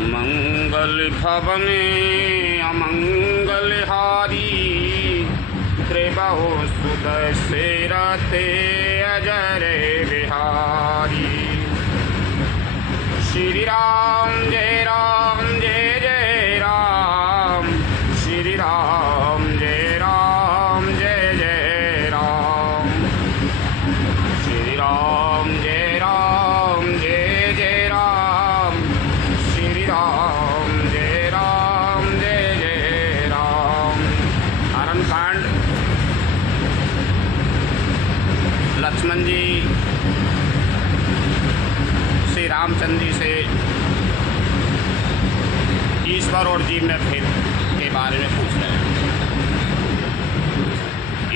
मंगल भवने अमंगलहारी त्रिबाहु सुदर्शे रथे अजर बिहारी। श्री राम जय जय राम, श्री राम जय जय राम, श्री राम जय जय राम, श्री राम जय जय राम। आरंभ कांड। लक्ष्मण जी श्री रामचंद्र जी से ईश्वर और जीव में भेद के बारे में पूछ रहे हैं।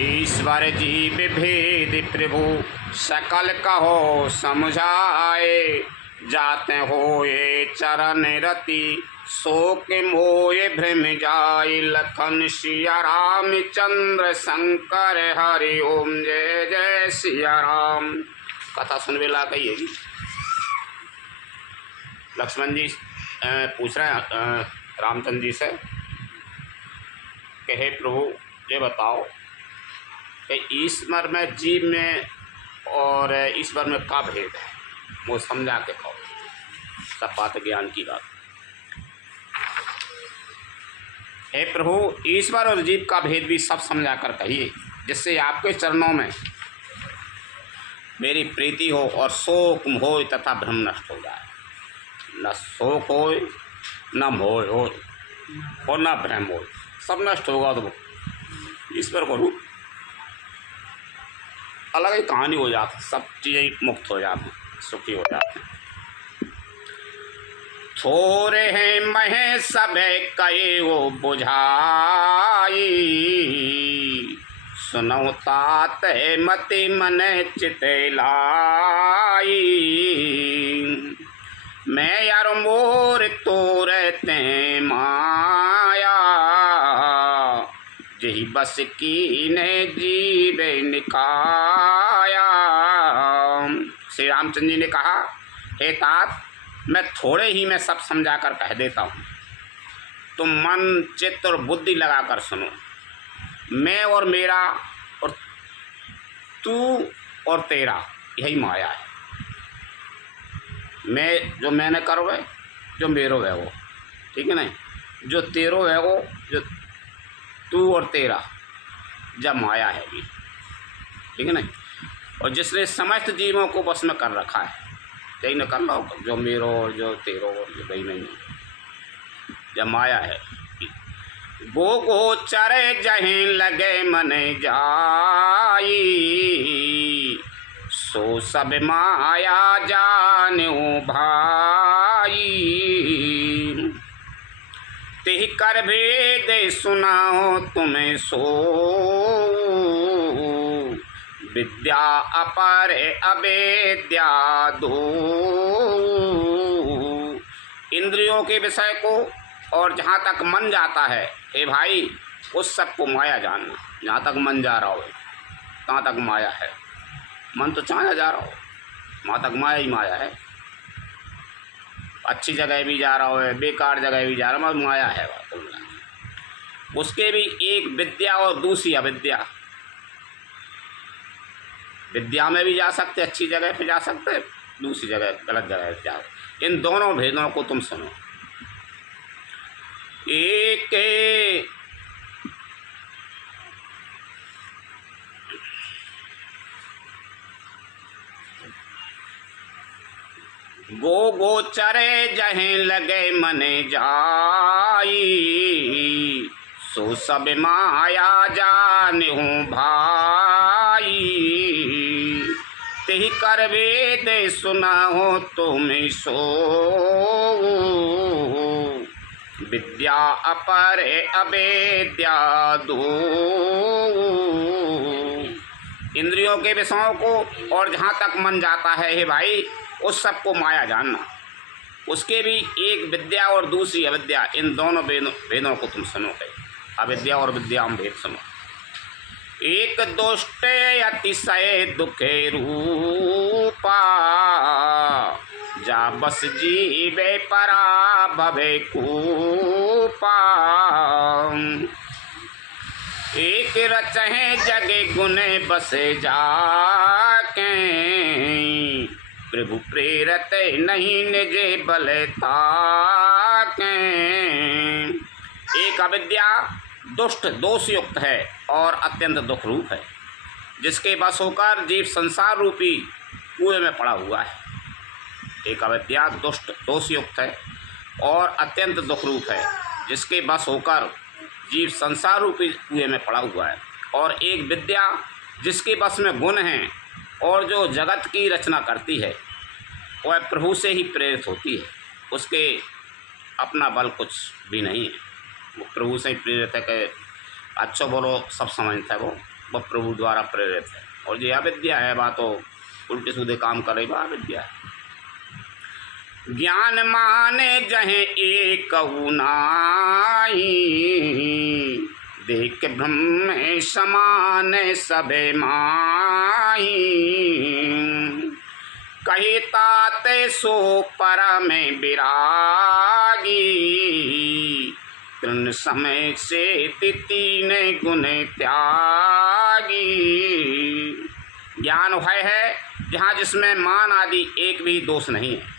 ईश्वर जीव भेद प्रभु सकल कहो समझाए, जाते होए चरण रति शोक मोय भ्रम जाय। लखन सिया राम चंद्र शंकर हरि ओम जय जय सिया राम। कथा सुनने ला कही है। लक्ष्मण जी पूछ रहे हैं रामचंद्र जी से कि हे प्रभु ये बताओ कि ईश्वर में जीव में और ईश्वर में क्या भेद है, वो समझा के कहो। सब बात ज्ञान की बात। हे प्रभु ईश्वर और जीव का भेद भी सब समझा कर कहिए, जिससे आपके चरणों में मेरी प्रीति हो और शोक मोह तथा भ्रम नष्ट हो जाए। न शोक हो, न मोह हो और न भ्रम हो, सब नष्ट होगा तो ईश्वर को रूप अलग ही कहानी हो जाती, सब चीज़ें मुक्त हो जाती, सुखी हो जाती। थोड़े हैं महे सब कहे वो बुझाई, सुनो तात मति मन चित लाई। मैं यार मोर तोरते माया, जही बस की ने जीव निकाया। श्री रामचंद्र जी ने कहा, हे तात मैं थोड़े ही में सब समझा कर कह देता हूँ, तुम मन चित्त और बुद्धि लगा कर सुनो। मैं और मेरा और तू और तेरा यही माया है। मैं जो मैंने करो है, जो मेरो है वो, ठीक है नहीं, जो तेरो है वो, जो तू और तेरा जब माया है भी, ठीक है नहीं। और जिसने समस्त जीवों को बस में कर रखा है, यही न कर लो जो मेरो और जो तेरो और जो वही नहीं, जब माया है। गो चरे जहीं लगे मन जाई, सो सब माया जानो भाई। तिह कर भेद सुनाओ तुम्हें सो, विद्या अपर अवेद्या दो। इंद्रियों के विषय को और जहाँ तक मन जाता है, हे भाई उस सब को माया जानना। जहाँ तक मन जा रहा हो तहाँ तक माया है। मन तो चाहे जा रहा हो, वहाँ तक माया ही माया है। अच्छी जगह भी जा रहा हो, बेकार जगह भी जा रहा हो, माया है। उसके भी एक विद्या और दूसरी अविद्या। विद्या में भी जा सकते, अच्छी जगह पे जा सकते, दूसरी जगह गलत जगह पे जा। इन दोनों भेदों को तुम सुनो। एक गो चरे जहें लगे मने जाई, सो सब माया जानहु भाई। तेहि कर वेद सुनाओ तुम सो, विद्या अपर अवेद्या दो। इंद्रियों के विषयों को और जहाँ तक मन जाता है, हे भाई उस सब को माया जानना। उसके भी एक विद्या और दूसरी अविद्या। इन दोनों भेदों को तुम सुनो। अविद्या और विद्या में भेद सुनो। एक दुष्ट अतिशय दुखे रूपा, जा बस जीवे परा भवे कूपा। एक रचहे जगे गुने बसे जाके, प्रभु प्रेरत नहीं निजे बले ताके। एक अविद्या दुष्ट दोष युक्त है और अत्यंत दुख रूप है, जिसके बस होकर जीव संसार रूपी कुएं में पड़ा हुआ है। एक अविद्या दुष्ट दोष युक्त है और अत्यंत दुख रूप है, जिसके बस होकर जीव संसार रूपी कुएं में पड़ा हुआ है। और एक विद्या जिसके बस में गुण हैं और जो जगत की रचना करती है, वह प्रभु से ही प्रेरित होती है। उसके अपना बल कुछ भी नहीं है, वो प्रभु से ही प्रेरित है। कि अच्छा बोलो सब समझता है, वो प्रभु द्वारा प्रेरित है। और ये अविद्या है, बात तो उल्टे सीधे काम करे, वह अविद्या है। ज्ञान माने जहे एक नाई, देख ब्रह्म समान सबे माई। कही ताते सो पर में विरागी, तृण समय से तीन गुण त्यागी। ज्ञान वह है जहाँ जिसमें मान आदि एक भी दोष नहीं है,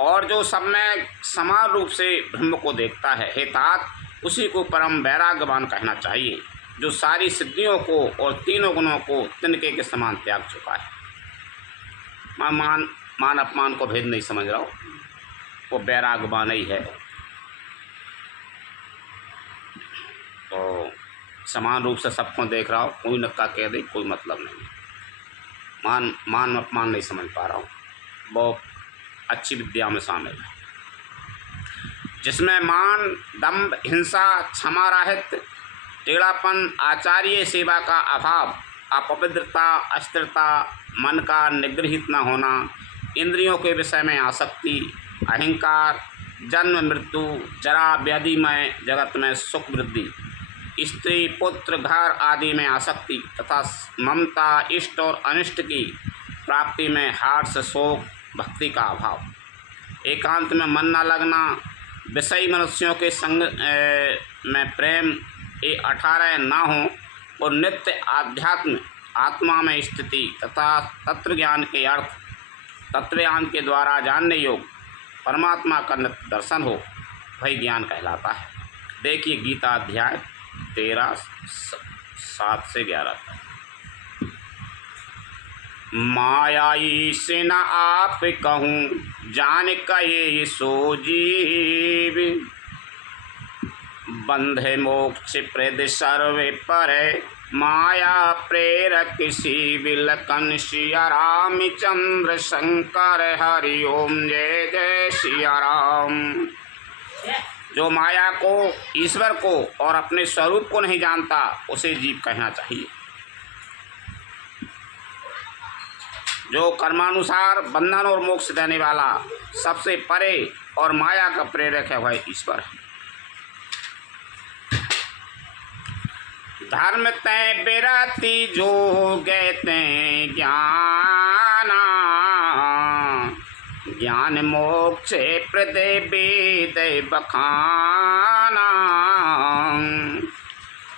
और जो सब में समान रूप से ब्रह्म को देखता है। हे तात, उसी को परम वैराग्यवान कहना चाहिए, जो सारी सिद्धियों को और तीनों गुणों को तिनके के समान त्याग चुका है। मान अपमान को भेद नहीं समझ रहा हो, वो वैराग्यवान ही है। तो समान रूप से सबको देख रहा हो, कोई नक्का कह दे, कोई मतलब नहीं। मान अपमान नहीं समझ पा रहा हूँ, वो अच्छी विद्या में शामिल है, जिसमें मान, दंभ, हिंसा, क्षमा राहित्य, टेढ़ापन, आचार्य सेवा का अभाव, अपवित्रता, अस्थिरता, मन का निगृहित न होना, इंद्रियों के विषय में आसक्ति, अहंकार, जन्म मृत्यु, जरा व्याधिमय जगत में सुख वृद्धि, स्त्री पुत्र घर आदि में आसक्ति तथा ममता, इष्ट और अनिष्ट की प्राप्ति में हर्ष, शोक, भक्ति का अभाव, एकांत में मन न लगना, विषयी मनुष्यों के संग में प्रेम, ये 18 ना हो, और नित्य आध्यात्म आत्मा में स्थिति तथा तत्व ज्ञान के अर्थ तत्वज्ञान के द्वारा जानने योग परमात्मा का नित्य दर्शन हो, वही ज्ञान कहलाता है। देखिए गीता अध्याय 13 7 से 11 तक। मायाई से न आप कहूँ जान कये सो जीव, बंधे मोक्ष प्रद सर्वे पर, माया प्रेरक बिलकन सिया रामचंद्र शंकर हरि ओम जय जय सिया राम। जो माया को, ईश्वर को और अपने स्वरूप को नहीं जानता, उसे जीव कहना चाहिए। जो कर्मानुसार बंधन और मोक्ष देने वाला, सबसे परे और माया का प्रेरक है, वह ईश्वर है। धर्म तय बिरति जो गैते ज्ञाना, ज्ञान मोक्ष प्रदे वेद बखाना,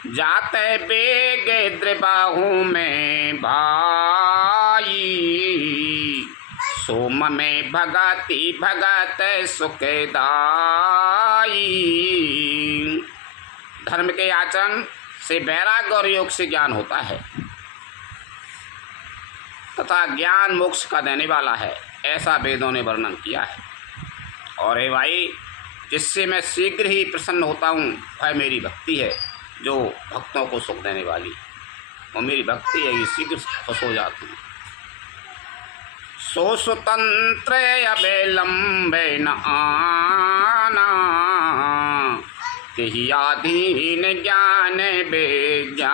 जाते बेगे द्रिबाहु में भाई, सोम में भगति भगत सुखदाई। धर्म के आचरण से वैराग्य और योग से ज्ञान होता है तथा ज्ञान मोक्ष का देने वाला है, ऐसा वेदों ने वर्णन किया है। और हे भाई, जिससे मैं शीघ्र ही प्रसन्न होता हूँ, वह मेरी भक्ति है, जो भक्तों को सुख देने वाली, वो मेरी भक्ति है, ये शीघ्र खुश हो जाती है। सो स्वतंत्र अबे लंबे न आना, तेहि आधीन ज्ञान बेज्ञाना,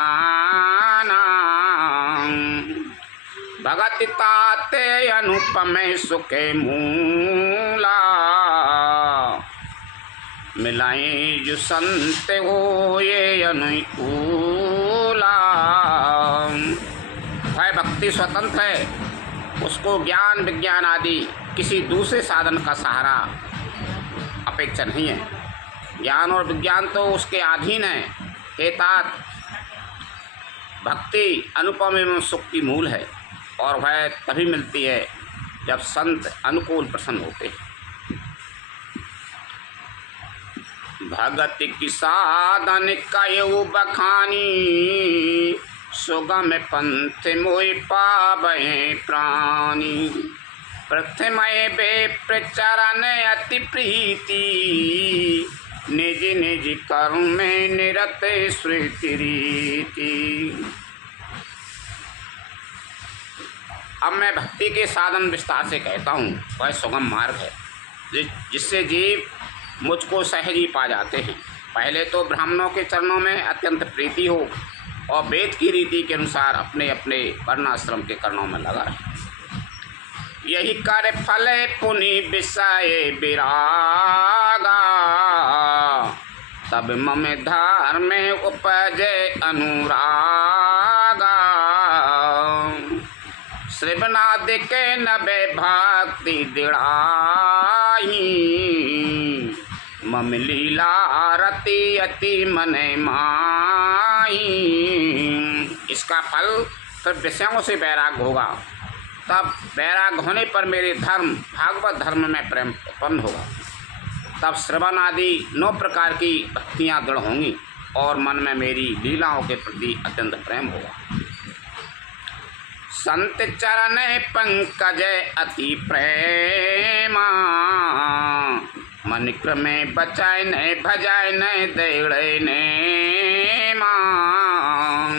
भगति ताते अनुपम सुखे मूला, मिलाए जो संत हो ये अनुकूला। वह भक्ति स्वतंत्र है, उसको ज्ञान विज्ञान आदि किसी दूसरे साधन का सहारा अपेक्षा नहीं है। ज्ञान और विज्ञान तो उसके अधीन है। हे तात, भक्ति अनुपम एवं सुख की मूल है और वह तभी मिलती है जब संत अनुकूल प्रसन्न होते हैं। भगत की साधन कयु बखानी, सुगम पंथ मोहि पावै प्राणी। प्रथमय बे प्रचरण अति प्रीति, निज निज कर्म में निरत श्रुति रीति। अब मैं भक्ति के साधन विस्तार से कहता हूँ। वह सुगम मार्ग है जिससे जीव मुझको सहज ही पा जाते हैं। पहले तो ब्राह्मणों के चरणों में अत्यंत प्रीति हो और वेद की रीति के अनुसार अपने अपने वर्णाश्रम के कर्णों में लगा रहे। यही कर फल पुनि विषय विरागा, तब मम धर्म उपजे अनुरागा। श्रवणादिक नबे भक्ति दृढ़ाई, मम लीला रति अति मन माई। इसका फल फिर विषयों से वैराग होगा। तब वैराग होने पर मेरे धर्म भागवत धर्म में प्रेम उत्पन्न होगा। तब श्रवण आदि 9 प्रकार की भक्तियाँ दृढ़ होंगी और मन में मेरी लीलाओं के प्रति अत्यंत प्रेम होगा। संत चरण पंकज अति प्रेमा, मन क्रमे बचाए न भजाए न देड़े ने मां।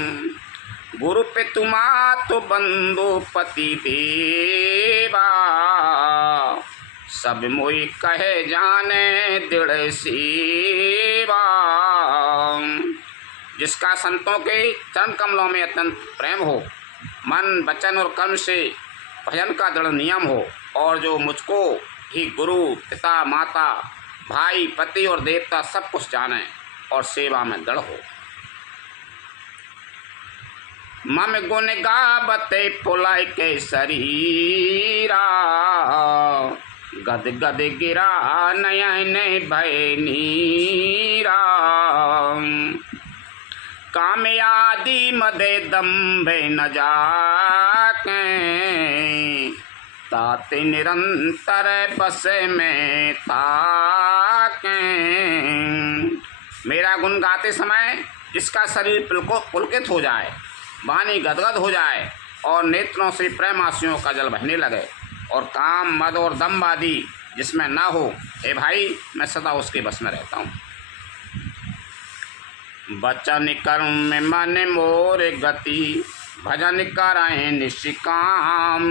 गुरु पितु मातु बंधु पति देवा, सब मोहि कहे जाने दृढ़ सेवा। जिसका संतों के चरण कमलों में अत्यंत प्रेम हो, मन वचन और कर्म से भजन का दृढ़ नियम हो और जो मुझको ही गुरु पिता माता भाई पति और देवता सब कुछ जाने और सेवा में दृढ़ हो। मम गुण गावते पुलय के शरीरा, गद गद गिरा नयन भय नीरा। काम आदि मदे दम्भे न जाके, ताते निरंतर बस में ताके। मेरा गुण गाते समय जिसका शरीर पुलकित हो जाए, वाणी गदगद हो जाए और नेत्रों से प्रेम आंसुओं का जल बहने लगे और काम मद और दम्भ आदि जिसमें ना हो, हे भाई मैं सदा उसके बस में रहता हूँ। वचन कर्म में मन मोर गति, भजन कराए निष्काम।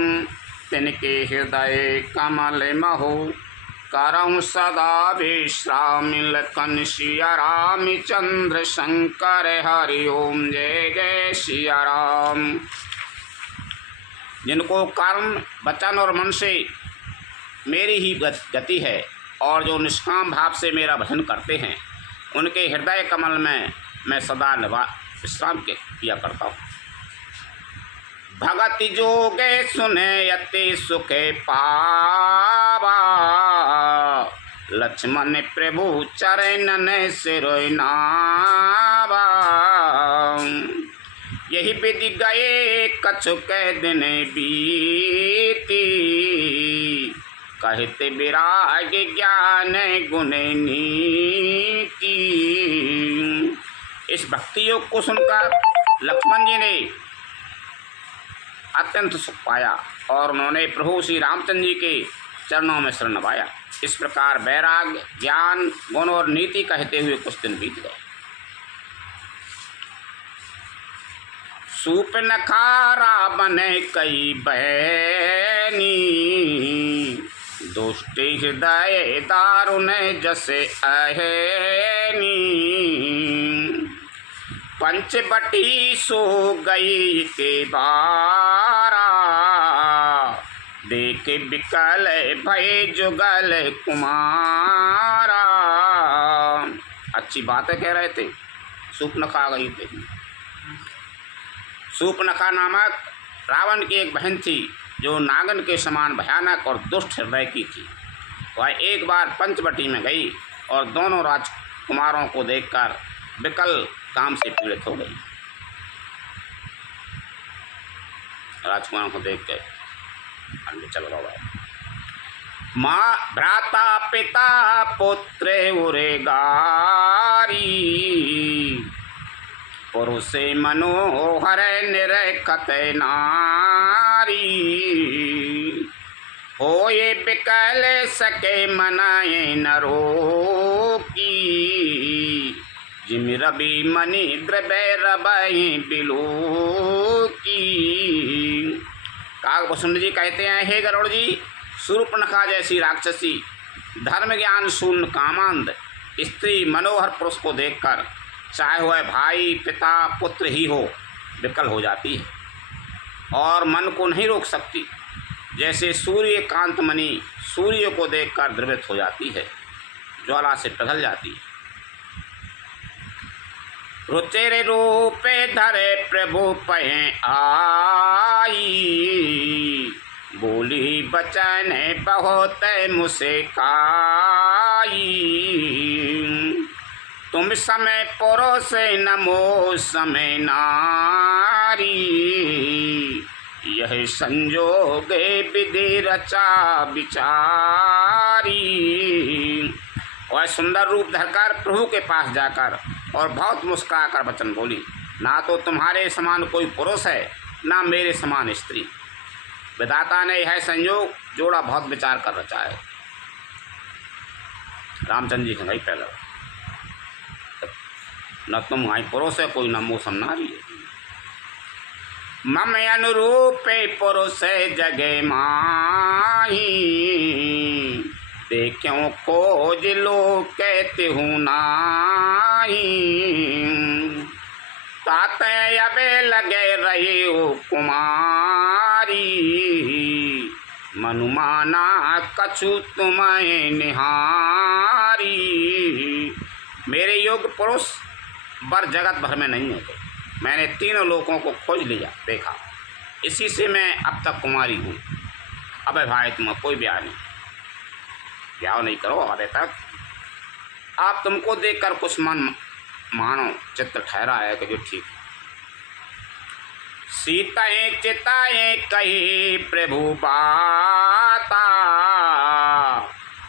तिनके हृदय कमल महो, करऊँ सदा विश्राम। लखन सिया राम चंद्र शंकर हरि ओम जय जय सिया राम। जिनको कर्म वचन और मन से मेरी ही गति है और जो निष्काम भाव से मेरा भजन करते हैं, उनके हृदय कमल में मैं सदा विश्राम किया करता हूँ। भगति जोगे सुने अति सुखे पावा, लक्ष्मण प्रभु चरणन सिरोय नावा। यही विधि गए कछुक दिन बीती, कहते विराग ज्ञान गुण नीति। इस भक्ति योग को सुनकर लक्ष्मण जी ने अत्यंत सुख पाया और उन्होंने प्रभु श्री रामचंद्र जी के चरणों में शरण नवाया। इस प्रकार वैराग ज्ञान गुण और नीति कहते हुए कुछ दिन बीत गए। सूप नखारा बने कई बहनी, दुष्टि हृदय दारुण जसे अहनी। पंचवटी सो गई के बारा, देख बिकल भय जुगल कुमारा। अच्छी बातें कह रहे थे, सूपनखा आ गई थी। सूपनखा नामक रावण की एक बहन थी जो नागन के समान भयानक और दुष्ट हृदय की थी, वह एक बार पंचवटी में गई और दोनों राजकुमारों को देखकर विकल काम से पीड़ित हो गई। राजकुमारों को देख के चल रहा है, माँ भ्राता पिता पुत्र उरे गारी, पुरुषे मनोहर निरखत नारी, होए बिकल सके मनाए नरो की, जिम रवि मणि द्रव्य रबई बिलो की। काकभूषण जी कहते हैं, हे गरुड़ जी, शूर्पणखा जैसी राक्षसी धर्म ज्ञान शून्य कामांध स्त्री मनोहर पुरुष को देखकर चाहे वह भाई पिता पुत्र ही हो विकल हो जाती है और मन को नहीं रोक सकती, जैसे सूर्य कांतमणि सूर्य को देखकर द्रवित हो जाती है, ज्वाला से पिघल जाती है। रुचिर रूपे धरे प्रभु पहे आई, बोली बचन बहुत मुझसे काई, तुम समय पुरुष नमो समय नारी, यह संजोग विधि रचा विचारी। वह सुंदर रूप धरकर प्रभु के पास जाकर और बहुत मुस्कुराकर वचन बोली, ना तो तुम्हारे समान कोई पुरुष है, ना मेरे समान स्त्री। विधाता ने यह संयोग जोड़ा बहुत विचार कर रचा है। रामचंद्र जी कहीं पहले न तुम आई पुरुष है कोई, न मौसम नारी है। मम अनुरूपे पुरुष जगे माही, देखो खोज लो कहते हूँ नाही, ताते अबे लगे रही हो कुमारी, मनुमाना कछु तुम्हें निहारी। मेरे योग्य पुरुष बर जगत भर में नहीं है, मैंने तीनों लोगों को खोज लिया देखा, इसी से मैं अब तक कुमारी हूँ। अबे भाई तुम्हें कोई ब्याह नहीं, ब्याह नहीं करो अबे तक। आप तुमको देखकर कुछ मन मानो चित्त ठहरा है कि जो ठीक। सीताएं चिताएं कही प्रभु बाता,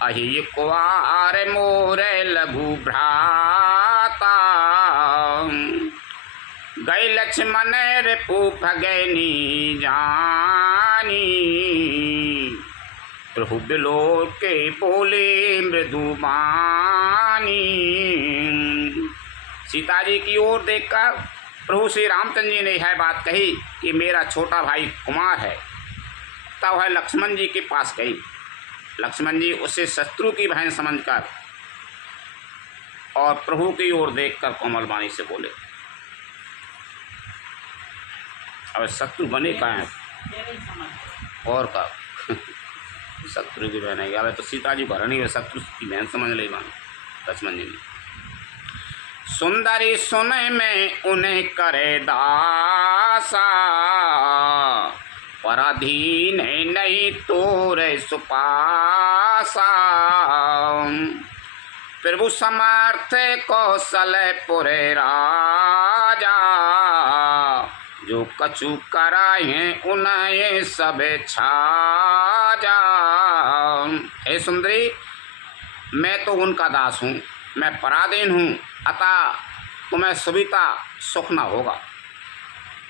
अहि कुआर मोरे लघु भ्राता, गई लक्ष्मण रिपु भगनी जानी, प्रभु बिलो के बोले मृदुबानी। सीता जी की ओर देखकर प्रभु श्री रामचंद्र जी ने यह बात कही कि मेरा छोटा भाई कुमार है। तब वह लक्ष्मण जी के पास गई। लक्ष्मण जी उसे शत्रु की बहन समझकर और प्रभु की ओर देखकर कोमल वाणी से बोले, अब शत्रु बने का है और का शत्रु की बहन है, अब तो सीता जी भरणी है, शत्रु की बहन समझ ले मानो लक्ष्मण जी ने। सुंदरी सुने में उन्हें करे दासा, पराधीन नहीं तोरे सुपासा, प्रभु समर्थ कौशलपुरे राजा, जो कछु कराए उन्हें सब छाजा। हे सुंदरी, मैं तो उनका दास हूँ, मैं पराधीन हूँ, अतः तुम्हें सुविता सुख न होगा।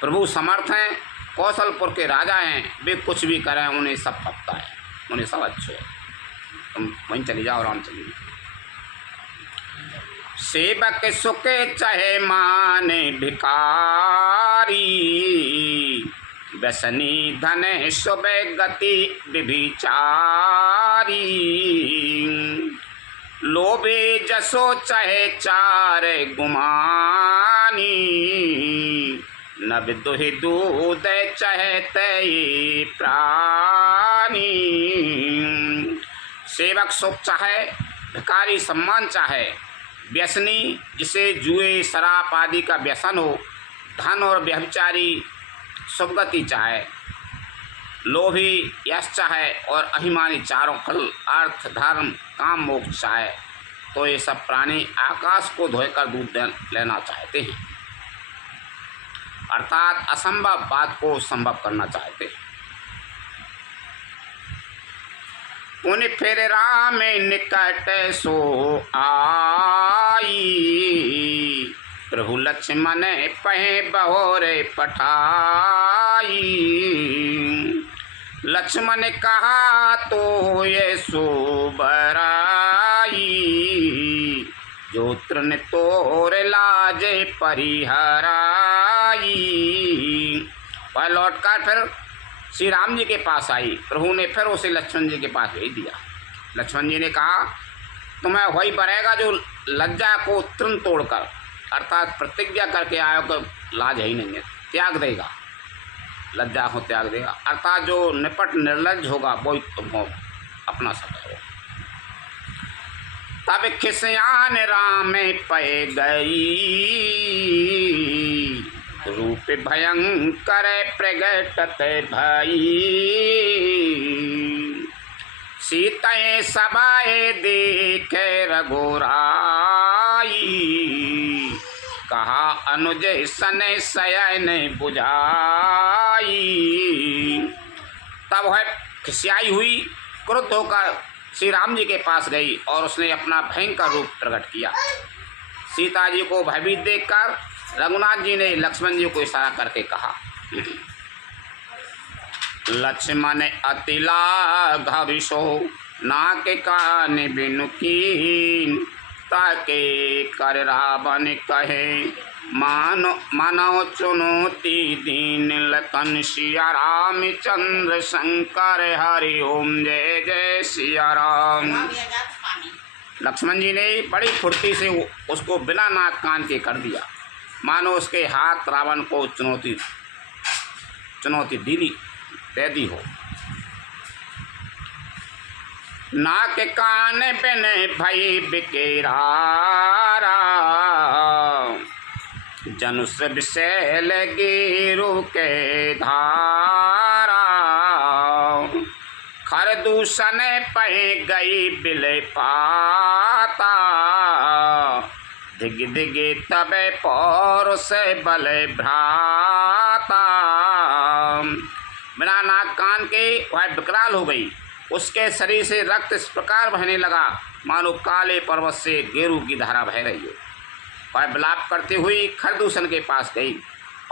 प्रभु समर्थ हैं, कौशलपुर के राजा हैं, वे कुछ भी करें उन्हें सब पता है, उन्हें सब अच्छे है। तुम वहीं चली जाओ रामचंद्र जी। सेवक सुख चाहे माने भिकारी, व्यसनी धन शुभ गति विभिचारी, लोभे जसो चाहे चार गुमानी, नब दुहि दूध चाहे तय प्राणी। सेवक सुख चाहे, भिखारी सम्मान चाहे, व्यसनी जिसे जुए शराब आदि का व्यसन हो, धन और व्यभिचारी सुभगति चाहे, लोभी यश चाहे और अभिमानी चारों फल अर्थ धर्म काम मोक्ष चाहे, तो ये सब प्राणी आकाश को धोकर दूध लेना चाहते हैं, अर्थात असंभव बात को संभव करना चाहते हैं। पुनि फिर राम निकट सो आई, प्रभु लक्ष्मण पहे बहोरे पठाई। लक्ष्मण कहा तो ये सो बराई, जो तृण तोर लाजे परिहराई। वह लौटकर फिर श्री राम जी के पास आई। प्रभु ने फिर उसे लक्ष्मण जी के पास भेज दिया। लक्ष्मण जी ने कहा, तुम्हें वही बनेगा जो लज्जा को तृण तोड़कर, अर्थात प्रतिज्ञा करके आयो को लाज ही नहीं है, त्याग देगा, लज्जा को त्याग देगा, अर्थात जो निपट निर्लज होगा वही तुमको अपना सकता हो। तब खिसियान राम पे गई, रूप भयंकर प्रगटत भई। सीताएं सबाए देखे रघुराई, कहा अनुज सन शयन बुझाई। तब वह खिसियाई हुई, क्रुद्ध होकर श्री राम जी के पास गई और उसने अपना भयंकर रूप प्रकट किया। सीता जी को भयभीत देखकर रघुनाथ जी ने लक्ष्मण जी को इशारा करके कहा, लक्ष्मण अति लाघविशो नाक कान बिनु कीन, ताके कर रावण कहे मानो चुनौती दीन। लखन सिया रामचंद्र शंकर हरि ओम जय जय सिया राम। लक्ष्मण जी ने बड़ी फुर्ती से उसको बिना नाक कान के कर दिया, मानो उसके हाथ रावण को चुनौती दे दी हो। नाक कान बिन भई बिकेरारा, जनुष विशैल गिरु के धारा। खर दूषण पह गई बिल पाता, दिग दिगे तबे पौर से बल भ्राता। बिना नाक कान के वह विकराल हो गई। उसके शरीर से रक्त इस प्रकार बहने लगा मानो काले पर्वत से गेरू की धारा बह रही हो। वह विलाप करते हुई खरदूषण के पास गई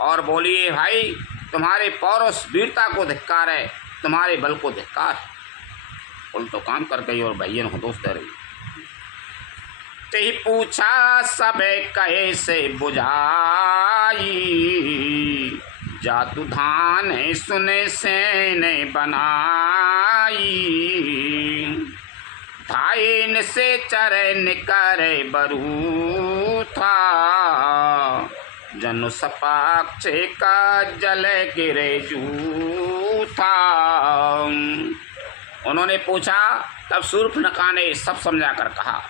और बोली, भाई तुम्हारे पौरुष वीरता को धिक्कार है, तुम्हारे बल को धिक्कार है। उल तो काम कर गई और भैया को दोष दे रही। ते पूछा सब कहे से बुझाई, जातु धान सुने सेन बनाई। धाइन से चरण करे बरू था, जनु सपाक्ष का जल गिरे जूथा। उन्होंने पूछा, तब शूर्पणखा ने सब समझा कर कहा।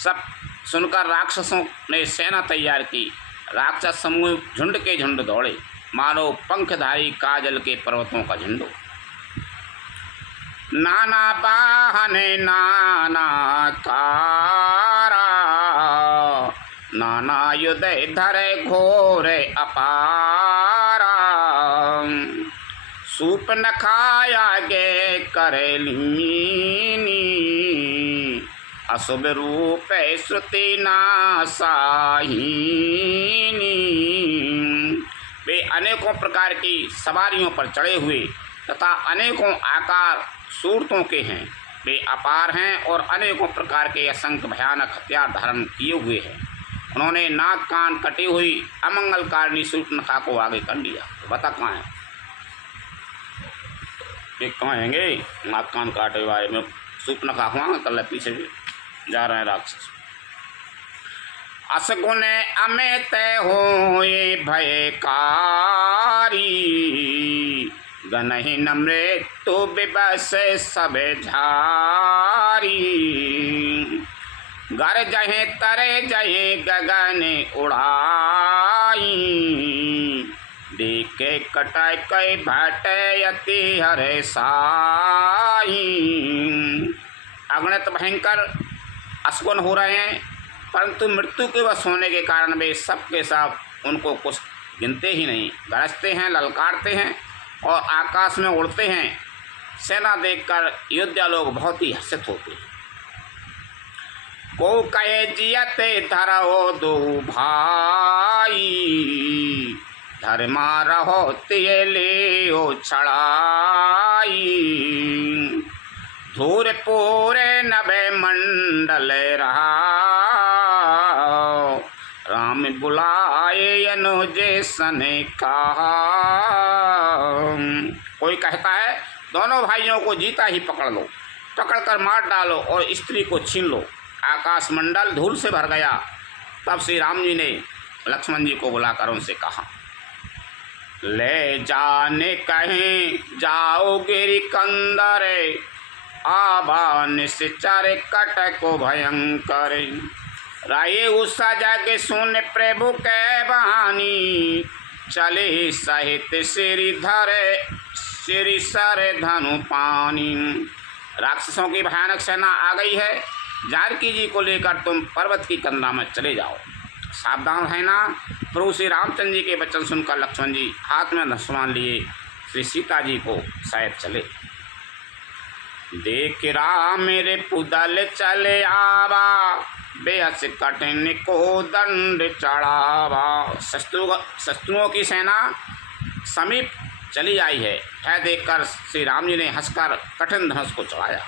सब सुनकर राक्षसों ने सेना तैयार की। राक्षस समूह झुंड के झुंड दौड़े, मानो पंखधारी काजल के पर्वतों का झुंड। नाना बाहने नाना कारा, नाना युदय धरे घोरे अपारा। शूर्पणखा गे करेलीनी, अशुभ रूप श्रुति नासाहीनी। वे अनेकों प्रकार की सवारियों पर चढ़े हुए तथा अनेकों आकार सूरतों के हैं। वे अपार हैं और अनेकों प्रकार के असंख्य भयानक हथियार धारण किए हुए हैं। उन्होंने नाक कान कटी हुई अमंगलकारिणी शूर्पणखा को आगे कर लिया। तो बता कहाँ है ये, कहाँ हैंगे नाक कान काटे वाले में शूर्पणखा हुआ कल पीछे जा रहे हैं राक्षस। असगुन अमित होए भयकारी, गनहीन मृत्यु विवश सब झारी। गर जहे तरे जहे गगन उड़ाई, देखे कटाई कई भाटे यति हरे साई। अगणित भयंकर असगुन हो रहे हैं, परंतु मृत्यु के वश होने के कारण वे सब के सब उनको कुछ गिनते ही नहीं। गरजते हैं, ललकारते हैं और आकाश में उड़ते हैं। सेना देखकर योद्धा लोग बहुत ही हर्षित होते हैं। को कहे जियते धरो दो भाई, धर्मा रहो तिये ले ओ छड़ाई। धूर पूरे नभे मंडल रहा, राम बुलाए अनुजे सने कहा। कोई कहता है दोनों भाइयों को जीता ही पकड़ लो, पकड़कर मार डालो और स्त्री को छीन लो। आकाश मंडल धूल से भर गया। तब श्री राम जी ने लक्ष्मण जी को बुलाकर उनसे कहा, ले जाने कहीं जाओ गिरी कंदर, आबा निश्चर कट को भयंकर। राये उषा जाके सुन प्रभु के बहानी, चले सहित श्री सर धनु पानी। राक्षसों की भयानक सेना आ गई है, जानकी जी को लेकर तुम पर्वत की कंधा में चले जाओ। सावधान है ना। प्रभु श्री रामचंद्र जी के वचन सुनकर लक्ष्मण जी हाथ में धनुष्मान लिए श्री सीता जी को शायद चले। देख राम मेरे पुदल चले आवा, बेहस कठिन को दंड चढ़ावा। शत्रुओं की सेना समीप चली आई है। यह देखकर श्री राम जी ने हंसकर कठिन धनुष को चढ़ाया।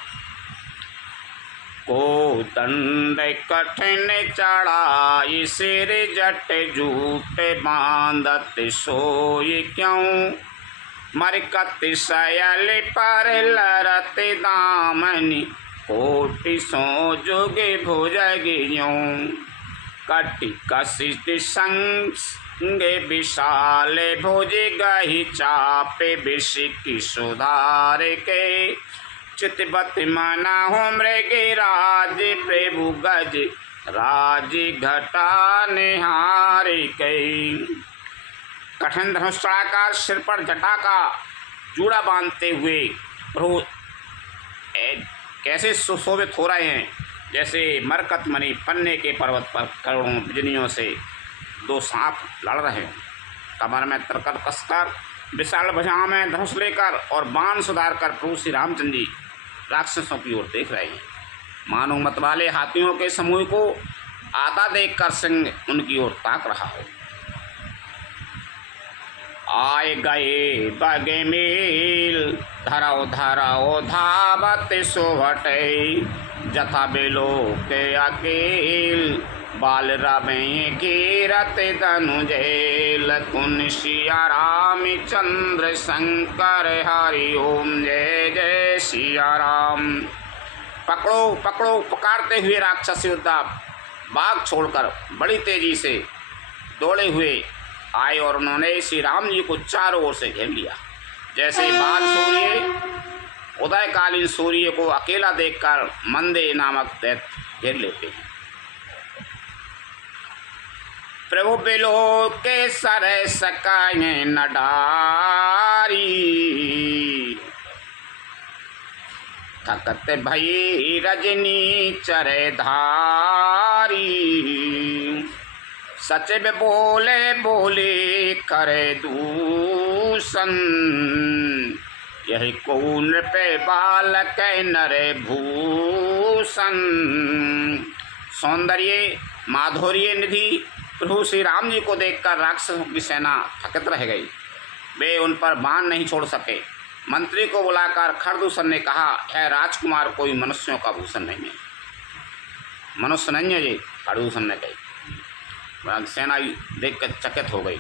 को दंड कठिन चढ़ाई, सिर जट जूट बांधत सोई क्यों। मरकत सयल पर लरत दामनी, कोटि सो जोगे भुजगियों। कटि कसित संगे विशाल भुज गही, चापे विषि सुधार के। चितबत मना हो मृग राज, प्रभु गज राज घटा निहार कई। कठिन धनुष चढ़ाकर सिर पर जटा का जूड़ा बांधते हुए प्रभु कैसे सुशोभित हो रहे हैं, जैसे मरकत मणि पन्ने के पर्वत पर करोड़ों बिजलियों से दो सांप लड़ रहे हैं। कमर में तरकत कसकर, विशाल भुजाओं में धनुष लेकर और बाण सुधार कर प्रभु श्री रामचंद्र जी राक्षसों की ओर देख रहे हैं। मानो मतवाले हाथियों के समूह को आता देखकर सिंह उनकी ओर ताक रहा हो। आए गए बगे मेल, धराओ धराओ धावत सोहटे। जथा बेलो के अकेल, बाल रवे कीरत धनुजेल। कुन सिया राम चंद्र शंकर, हरि ओम जय जय सिया राम। पकड़ो पकड़ो पुकारते हुए राक्षस योद्धा बाग छोड़कर बड़ी तेजी से दौड़े हुए आए और उन्होंने श्री राम जी को चारों ओर से घेर लिया। जैसे बाल सूर्य उदयकालीन सूर्य को अकेला देखकर मंदे नामक दैत्य घेर लेते हैं। प्रभु बिलो के सर सकाए न डारी, थकत भई रजनी चरे धारी। सचिव बोले बोले करे दूषण, यही कौन पे बालक नरे भूषण। सौंदर्य माधुर्य निधि प्रभु श्री राम जी को देखकर राक्षसों की सेना थकित रह गई। वे उन पर बाण नहीं छोड़ सके। मंत्री को बुलाकर खरदूषण ने कहा, है राजकुमार कोई मनुष्यों का भूषण नहीं है, मनुष्य नहीं है ये। खरदूषण ने कही। सेना देखकर चकित हो गई।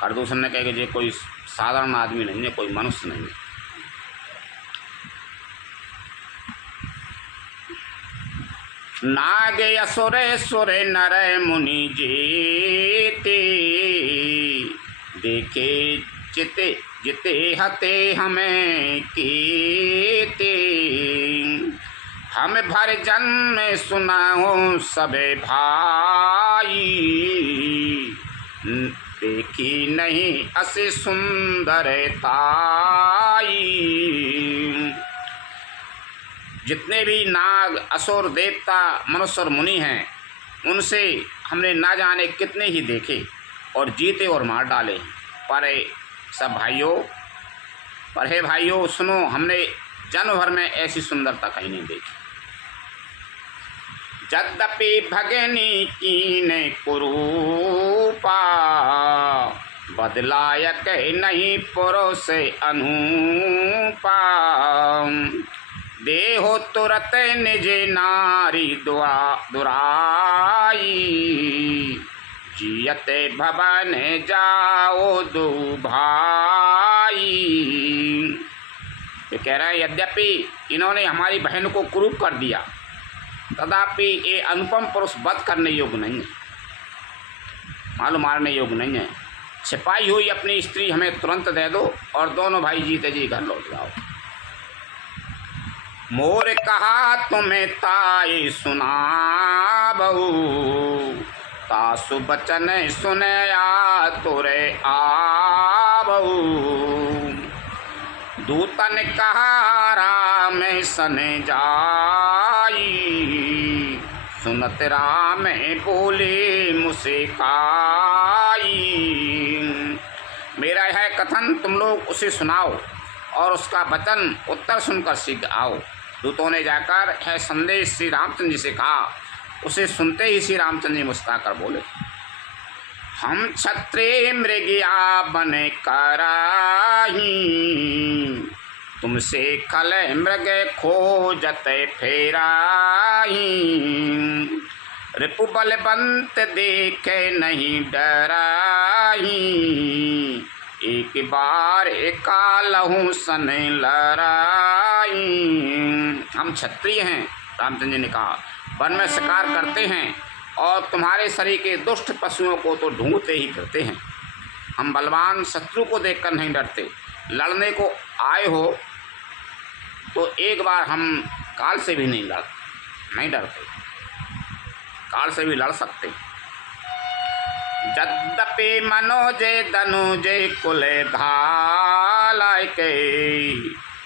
खरदूषण ने कहा कि ये कोई साधारण आदमी नहीं है, कोई मनुष्य नहीं है। नाग असुर सुर नर मुनि जेते, देखे चिते जिते हते हमें कीते। हम भर जन्म सुनाओ सबे भाई, देख देखी नहीं असी सुंदरताई। जितने भी नाग, असुर, देवता, मनुष्य और मुनि हैं, उनसे हमने ना जाने कितने ही देखे और जीते और मार डाले, पर सब भाइयों, पर हे भाइयों सुनो, हमने जन्म भर में ऐसी सुंदरता कहीं नहीं देखी। यद्यपि भगनी कीने कुरूपा, बदलायक नहीं पुरुष अनूपा। देहो तुरत निज नारी दुराई, जियते भवन जाओ दो भाई। ये कह रहे हैं यद्यपि इन्होंने हमारी बहन को कुरूप कर दिया, तथापि ये अनुपम पुरुष वध करने योग्य नहीं है, मालूम मारने योग्य नहीं है। छिपाई हुई अपनी स्त्री हमें तुरंत दे दो और दोनों भाई जीते जी घर लौट जाओ। मोर कहा तुम्हें ताई सुना बहु, तासु बचन सुनया तुरे आबहु। दूतन कहा राम सन जाई, सुनत राम बोले मुझसे काई। मेरा यह कथन तुम लोग उसे सुनाओ और उसका वचन उत्तर सुनकर शीघ्र आओ। दूतों ने जाकर यह संदेश श्री रामचंद्र जी से कहा। उसे सुनते ही श्री रामचंद्र जी मुस्कुराकर बोले, हम क्षत्रिय मृगया बन कराही, तुमसे खल मृग खोजत फेराही। रिपु बलवंत देखे नहीं डराही, एक बार एकालहू सन लड़ाई। हम क्षत्रिय हैं, रामचंद्र जी ने कहा, वन में शिकार करते हैं और तुम्हारे शरीर के दुष्ट पशुओं को तो ढूंढते ही फिरते हैं। हम बलवान शत्रु को देखकर नहीं डरते। लड़ने को आए हो तो एक बार हम काल से भी नहीं डरते, काल से भी लड़ सकते। यद्यपि मनोजे धनुजे कुल भालके,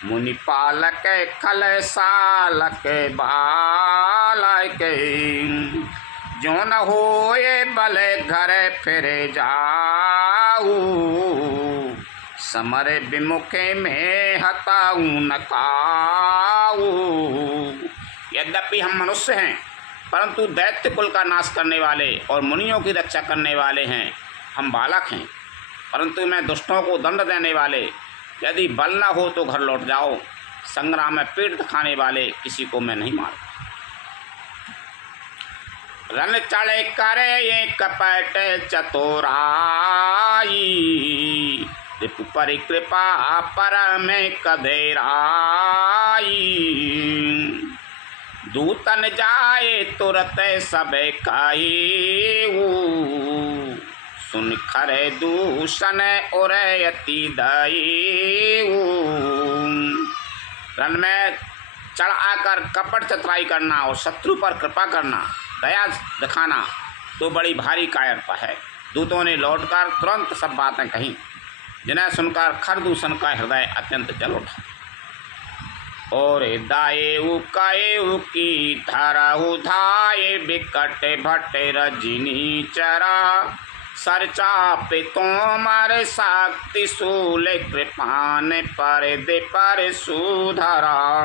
मुनि पालक खल सालक बालके। जो न होए बल घर फिर जाऊ, समर विमुखे में हताऊ न काऊ। यद्यपि हम मनुष्य हैं, परंतु दैत्य कुल का नाश करने वाले और मुनियों की रक्षा करने वाले हैं। हम बालक हैं, परंतु मैं दुष्टों को दंड देने वाले। यदि बल न हो तो घर लौट जाओ। संग्राम में पीड़ खाने वाले किसी को मैं नहीं मारता। रन चढ़े करे ये कपट चतुराई, रिपु परिकृपा पर में कधेराई। दूतन जाए तुरत सब काऊ, सुन खरे दूषण उरयति दयऊ। रन में चढ़ आकर कपट चतुराई करना और शत्रु पर कृपा करना, दया दिखाना तो बड़ी भारी कायरता है। दूतों ने लौटकर तुरंत सब बातें कहीं, जिन्हें सुनकर खरदूषण का हृदय अत्यंत जल उठा। और दायु कायु की धरहु धाये, बिकट भट रजनी चरा। सर चापे तोमर शक्ति शूल, कृपान पर दे पर सुधरा।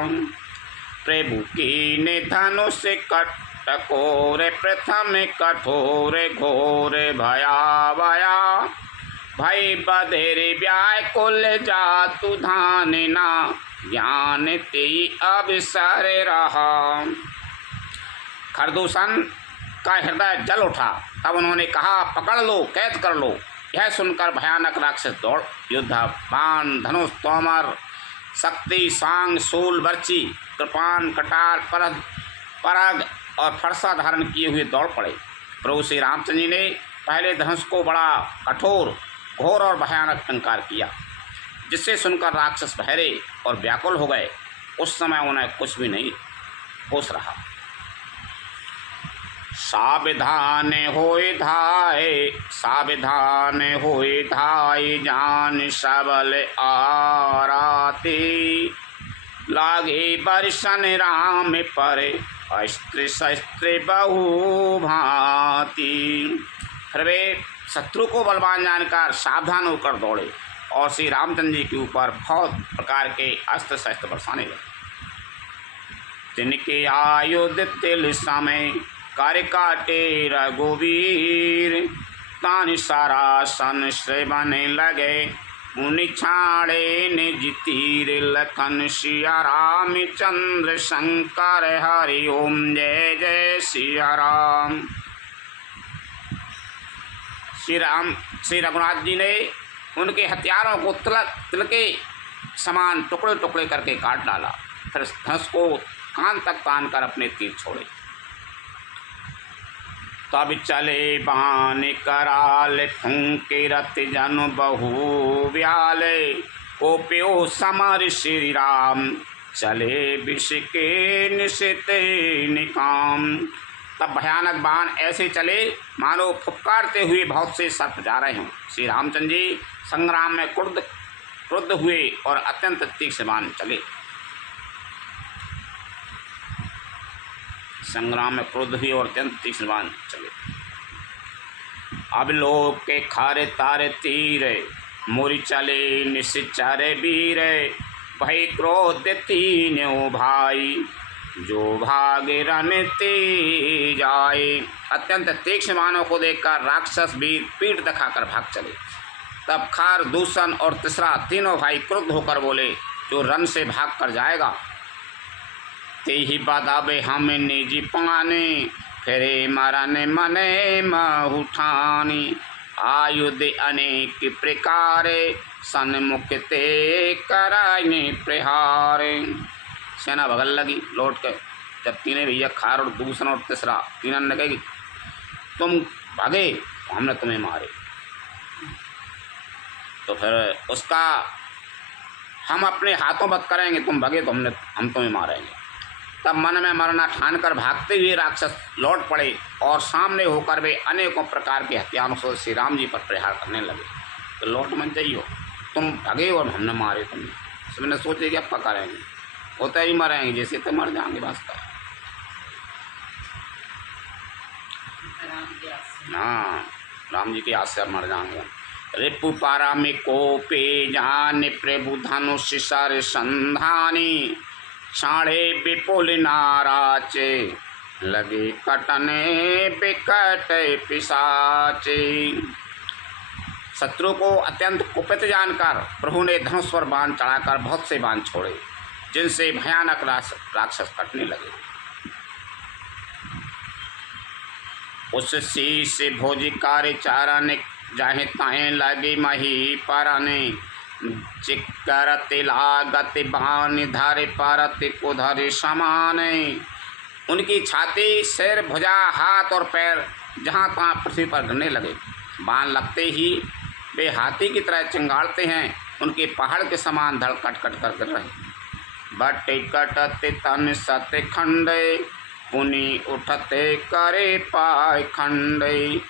प्रभु की ने धनुष कटकोर, प्रथम कठोर घोर भयावया। भय बधेरे व्याकुल जातु धानना, ज्ञान ते अवसर रहा। खरदूषण का हृदय जल उठा। तब उन्होंने कहा, पकड़ लो, कैद कर लो। यह सुनकर भयानक राक्षस दौड़ योद्धा बाण, धनुष, तोमर, शक्ति, सांग, शूल, बर्ची, कृपान, कटार, परग और फरसा धारण किए हुए दौड़ पड़े। प्रभु श्री रामचंद्र जी ने पहले धनुष को बड़ा कठोर, घोर और भयानक टंकार किया, जिससे सुनकर राक्षस बहरे और व्याकुल हो गए। उस समय उन्हें कुछ भी नहीं होश रहा। सावधान होए धाय, सावधान होए धाय, जान सबल आराते। लागे बरसन राम पर, अस्त्र शस्त्र बहु भांति। फिर वे शत्रु को बलवान जानकर सावधान होकर दौड़े और श्री रामचंद्र जी के ऊपर बहुत प्रकार के अस्त्र शस्त्र बरसाने लगे। तिनके आयुध तिल समय, कर काटे रघुवीर। तान सरासन श्रवण लगे, मुनि छाड़े निज तीर। लखन सिया रामचंद्र शंकर, हरि ओम जय जय सिया राम। श्री रघुनाथ जी ने उनके हथियारों को तिल के समान टुकड़े टुकड़े करके काट डाला। फिर धनुष को कान तक तान कर अपने तीर छोड़े। तब चले बाण कराल, फूंके रथ जन बहु व्याले। कोप्यो समर श्री राम, चले विष के निशित निकाम। तब भयानक बाण ऐसे चले मानो फुफकारते हुए बहुत से सर्प जा रहे हों। श्री रामचंद्र जी संग्राम में क्रुद्ध हुए और अत्यंत तीक्ष्ण बाण चले। संग्राम में क्रुद्ध हुए और अत्यंत तीक्ष्ण बाण चले। अब लोग के खारे तारे तीर, मुरि चले निश्चर वीर। भय क्रोध तीनों भाई, जो भागे रन ते जाए। अत्यंत तीक्ष्ण बाणों को देखकर राक्षस वीर पीठ दिखाकर भाग चले। तब खार, दूषण और तीसरा तीनों भाई क्रुद्ध होकर बोले, जो रन से भाग कर जाएगा ते ही बदावे हम निजी पाने। फिरे मरन मने महुठानी, आयुध अनेक प्रकार। सन्मुख ते कराने प्रहार। सेना भगल लगी लौट कर। जब तीनों भैया खार और दूसरा और तीसरा तीनों ने कही, तुम भागे तो हमने तुम्हें मारे, तो फिर उसका हम अपने हाथों वध करेंगे। तुम भागे तो हम तुम्हें मारेंगे। तब मन में मरना ठानकर भागते हुए राक्षस लौट पड़े और सामने होकर वे अनेकों प्रकार के हथियारों से श्री राम जी पर प्रहार करने लगे। तो लौट मत जाइयो, तुम भागे और हमने मारे तुम्हें। सबने सोचे कि अब पका करेंगे, होता ही मरेंगे, जैसे तो मर जाएंगे बस का। हाँ, राम जी के आस से मर जाएंगे। रिपु पारा में कोपे जान, प्रभु धनुष सर संधानी। छाड़े विपुल नाराचे, लगे कटने बिकट पिशाचे। शत्रु को अत्यंत कुपित जानकर प्रभु ने धनुष पर बाण चढ़ाकर बहुत से बाण छोड़े, जिनसे भयानक राक्षस कटने लगे। उस शीश भोज कार्य चारण, जाहे ताहे लगे मही परने। चिक्कर तिलागत बाण, धारे परत कुधर समान। उनकी छाती, सिर, भुजा, हाथ और पैर जहाँ तहाँ पृथ्वी पर गिरने लगे। बाण लगते ही वे हाथी की तरह चिंगाड़ते हैं, उनके पहाड़ के समान धड़ कट कट कर गिर रहे। बट कटते तन सत खंडे, पुनि उठते करे पाय खंडे।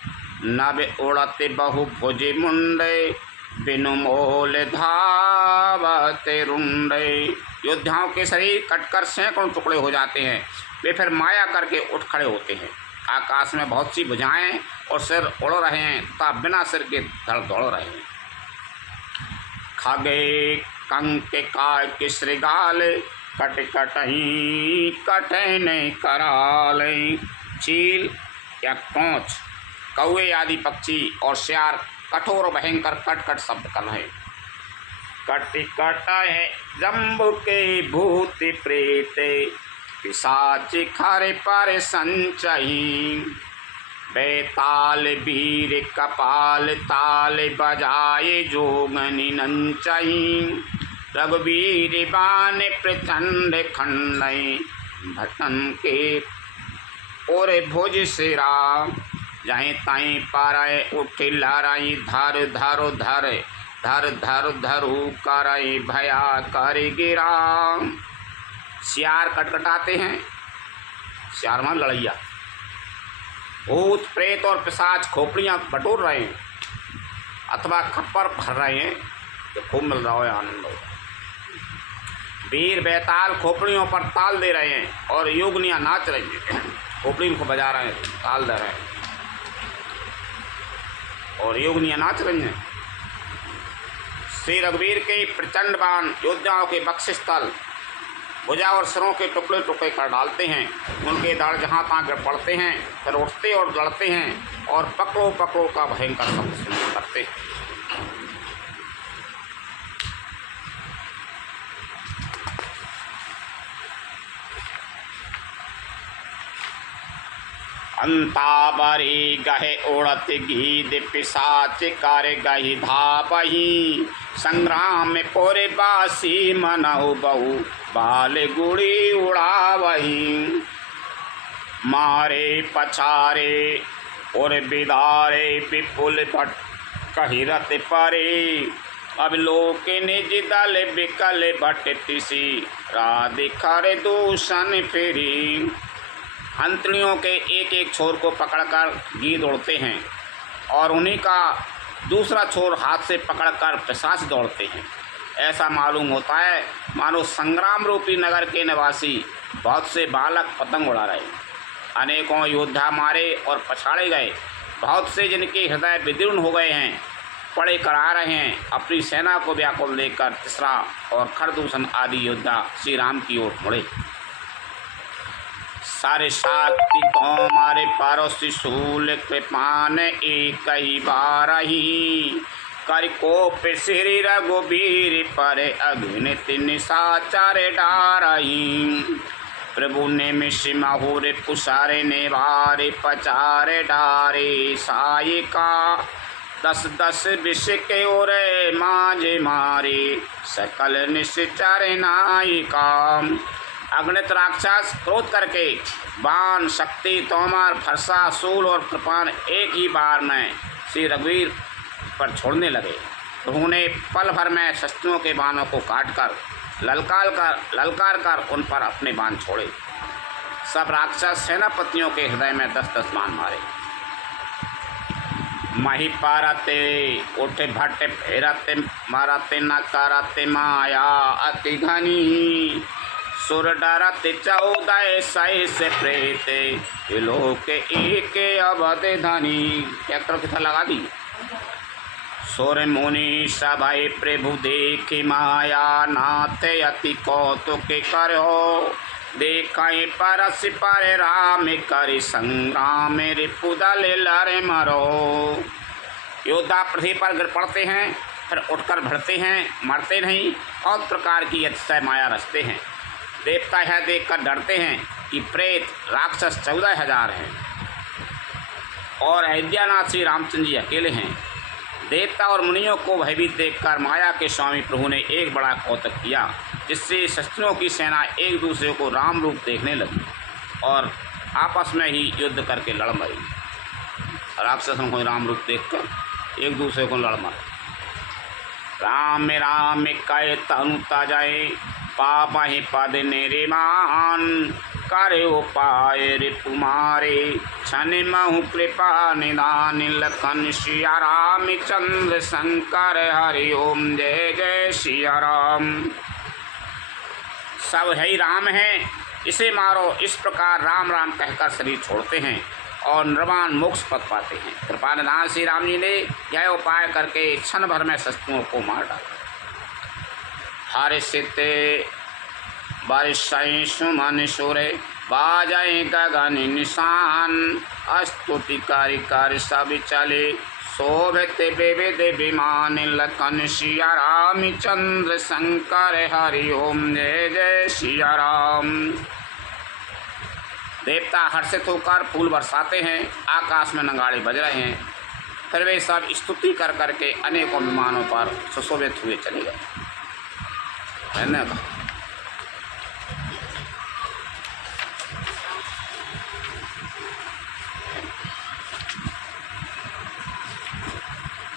नभ उड़ते बहु भुज मुंडे, बिनु मोल धावते रुंडे। योद्धाओं के शरीर कटकर सैकड़ों टुकड़े हो जाते हैं, वे फिर माया करके उठ खड़े होते हैं। आकाश में बहुत सी भुजाएं और सिर उड़ रहे हैं तथा बिना सिर के धड़ दौड़ रहे हैं। खगे कंक काय के श्रृगाल, कट कटही कठिन कराल। चील या कोंच, कौवे आदि पक्षी और सियार कठोर भयंकर कट कट शब्द कर रहे। कट कट है जम्बु के भूत प्रेत, पिशाच खर पर संचही। बेताल वीर कपाल ताल, बजाए जोगनि नंचही। रघुवीर बाण प्रचंड खंडय, भटन के और भुज सिरा। जाए ताई पाराए उठ लाराई, धर धर धर धर धर धरु कराई, भया कर गिरा। सियार कटकटाते हैं, सियार में लड़ैया, भूत प्रेत और पिशाच खोपड़ियाँ बटोर रहे हैं अथवा खप्पर भर रहे हैं, तो खूब मिल रहा है आनंद हो। वीर बेताल खोपड़ियों पर ताल दे रहे हैं और योगनियाँ नाच रही हैं, खोपड़ी को बजा रहे हैं, ताल दे रहे हैं और योगनियाँ नाच रही हैं। श्री रघुवीर के प्रचंड बाण योद्धाओं के बख्शिश स्थल भुजा और सिरों के टुकड़े टुकड़े कर डालते हैं। उनके दाढ़ जहाँ तहाँ गिर पड़ते हैं, फिर उठते और लड़ते हैं और पकड़ो पकड़ो का भयंकर शब्द सुन करते हैं। अंताबरी गहे उड़त गीत पिशाच कर गही धापही संग्राम पोरे बासी मनहु बहु बाल गुड़ी उड़ावही मारे पछारे और बिदारे विपुल भट कहिरत परे अब लोक निज दल बिकल भट तिसी राधिकर दूषण फेरी। अंतड़ियों के एक एक छोर को पकड़कर गीद उड़ते हैं और उन्हीं का दूसरा छोर हाथ से पकड़कर पिशाच दौड़ते हैं। ऐसा मालूम होता है मानो संग्राम रूपी नगर के निवासी बहुत से बालक पतंग उड़ा रहे। अनेकों योद्धा मारे और पछाड़े गए, बहुत से जिनके हृदय विदीर्ण हो गए हैं पड़े करा रहे हैं। अपनी सेना को व्याकुल लेकर तीसरा और खरदूषण आदि योद्धा श्री राम की ओर मुड़े। सारे साथी तो मारे पारोसी शूल कृपान एक ही बार ही कर कोप श्री रघुबीर पर अग्नित निशाचर डारही प्रभु ने मिश महुर पुसारे ने वारे पचारे डारे सायिका 10-10 विष के ओरे मांझे मारे सकल निश्चर नायिका। अगणित राक्षस क्रोध करके बाण शक्ति तोमर फरसा सूल और कृपान एक ही बार में श्री रघुवीर पर छोड़ने लगे। उन्होंने पल भर में शस्त्रों के बाणों को काटकर ललकार कर उन पर अपने बाण छोड़े। सब राक्षस सेनापतियों के हृदय में 10-10 बाण मारे। मही पारते उठे भट्टे फेरते मारते न करते माया अति घनी सुर डरते 14 सहस प्रेत लोक एक अवध धनी। ट्रैक्टर की था लगा दी। सुर मुनि सभय प्रभु देख माया नाथ अति कौतुक करो देखाए परस पर राम कर संग्राम रिपुदल लड़ मरो। योद्धा पृथ्वी पर गिर पड़ते हैं, फिर उठकर भिड़ते हैं, मरते नहीं। बहुत प्रकार की अतिशय माया रचते हैं। देवता यह देखकर डरते हैं कि प्रेत राक्षस 14,000 हैं और अयोध्यानाथ श्री रामचंद्र जी अकेले हैं। देवता और मुनियों को भयभीत देखकर माया के स्वामी प्रभु ने एक बड़ा कौतुक किया, जिससे शस्त्रों की सेना एक दूसरे को राम रूप देखने लगी और आपस में ही युद्ध करके लड़ मरी। राक्षसों को राम रूप देखकर एक दूसरे को लड़ मरे। राम राम कहे तनुता जाए पाप ही पद निरिमान करे उपाय रिपुमारे क्षण महु कृपा निदान लखन सिया राम चंद्र शंकर हरि ओम जय जय सिया राम। सब है राम है, इसे मारो। इस प्रकार राम राम कहकर शरीर छोड़ते हैं और निर्वाण मोक्ष पद पाते हैं। कृपा निधान श्री राम जी ने यह उपाय करके क्षण भर में शत्रुओं को मार डाला। हर सिते बारिश सुमन सुरे बाजाए गगन निशान स्तुति कारी कर सब चले शोभित विविध विमान लखन सिया राम चंद्र शंकर हरि ओम जय जय सिया राम। देवता हर्षित होकर फूल बरसाते हैं, आकाश में नगाड़े बज रहे हैं। फिर वे सब स्तुति कर करके अनेकों विमानों पर सुशोभित हुए चले गए। धन्यवाद।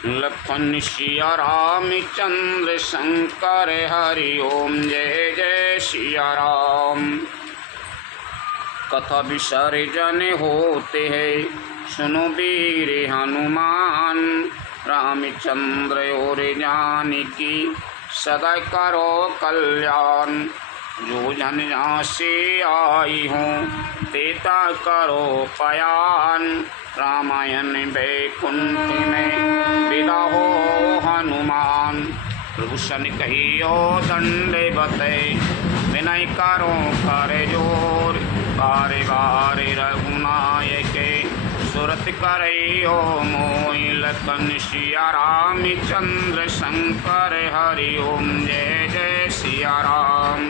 लखन सिया राम चंद्र शंकर हरि ओम जय जय सिया राम। कथा विसर्जन होते हैं, सुनो वीर हनुमान। रामचंद्र और जानकी सदा करो कल्याण, जो जन यहाँ से आई हूँ तेता करो पयान। रामायण वैकुंठ में विदा हो हनुमान, प्रभु सन कहियो दंडवत विनय करो कर जोर। बारे बारे रघुनायक सुरत करियो मोहि, लखन सिया रामचंद्र शंकर हरि ओम। जय जय सिया राम।